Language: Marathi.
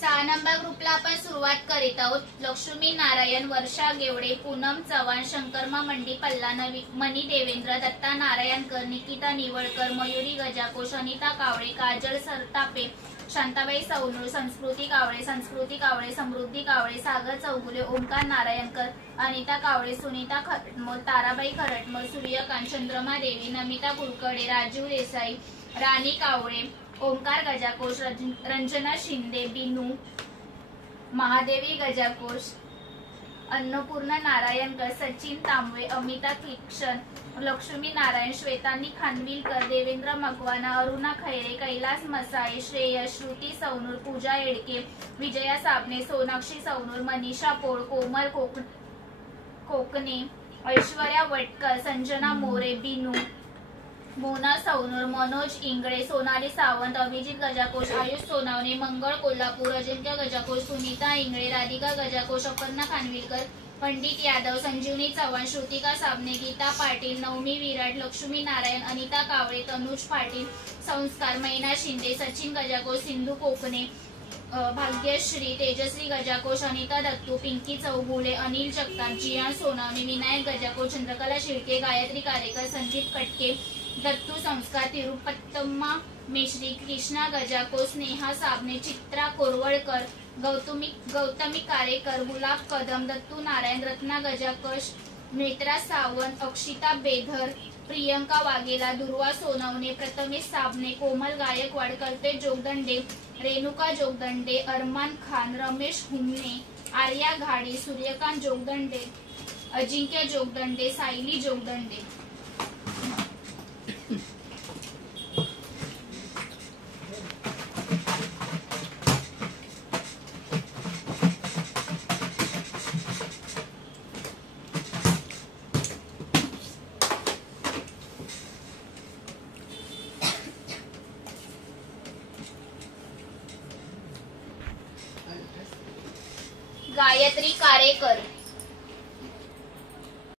6 नंबर ग्रुपला आपण सुरुवात करीत आहोत। लक्ष्मी नारायण, वर्षा गेवडे, पूनम चव्हाण, शंकरमा मंडी, पल्ला मनी देवेंद्र, दत्ता नारायणकर, निकिता निवळकर, मयुरी गजाकोश, अनिता कावळे, काजल सरतापे, शांताबाई सौनूर, संस्कृती कावळे, समृद्धी कावळे, सागर चौगुले, ओंकार नारायणकर, अनिता कावळे, सुनीता खरटमोल, ताराबाई खरटमोल, सूर्यकांत, चंद्रमा देवी, नमिता कुलकर्णी, राजीव देसाई, राणी कावळे, ओंकार गजाकोश, रंजना शिंदे, बिनू, महादेवी गजाकोश, अन्नपूर्णा नारायणकर, सचिन तांबवे, अमिता किशन, लक्ष्मी नारायण, श्वेतानी खानविलकर, देवेंद्र मकवाना, अरुणा खैरे, कैलास मसाळे, श्रेयस, श्रुती सौनूर, पूजा येडके, विजया साबणे, सोनाक्षी सौनूर, मनीषा पोळ, कोमल कोकणे, ऐश्वर्या वटकर, संजना मोरे, बिनू, मोना सौनूर, मनोज इंगळे, सोनाली सावंत, अभिजित गजाकोश, आयुष सोनावणे, मंगळ कोल्हापूर, अजिंक्य गजाकोश, सुनीता इंगळे, राधिका गजाकोश, अपर्णा खानविलकर, पंडित यादव, संजीवनी चव्हाण, श्रुतिका साबणे, गीता पाटील, नवमी विराट, लक्ष्मी नारायण, अनिता कावळे, तनुज पाटील, संस्कार, मैना शिंदे, सचिन गजाकोश, सिंधू कोकणे, भाग्यश्री, तेजश्री गजाकोश, अनिता दत्तू, पिंकी चौगुले, अनिल जगताप, जियान सोनावणे, विनायक गजाकोश, चंद्रकला शिर्के, गायत्री कारेकर, संदीप कटके, दत्तू संस्कार, तिरुपत्तम्मा मिश्री, कृष्णा गजाकोश, स्नेहा साबणे, चित्रा कोरवळकर, गौतमी कारेकर, गुलाब कदम, दत्तू नारायण, रत्ना गजाकोश, नेत्रा सावंत, अक्षिता बेधर, प्रियंका वाघेला, दुर्वा सोनवणे, प्रथमेश साबणे, कोमल गायकवाड, कल्पेश जोगदंडे, रेणुका जोगदंडे, अरमान खान, रमेश हुमने, आर्या घाडी, सूर्यकांत जोगदंडे, अजिंक्य जोगदंडे, सायली जोगदंडे। गायत्री कारेकर,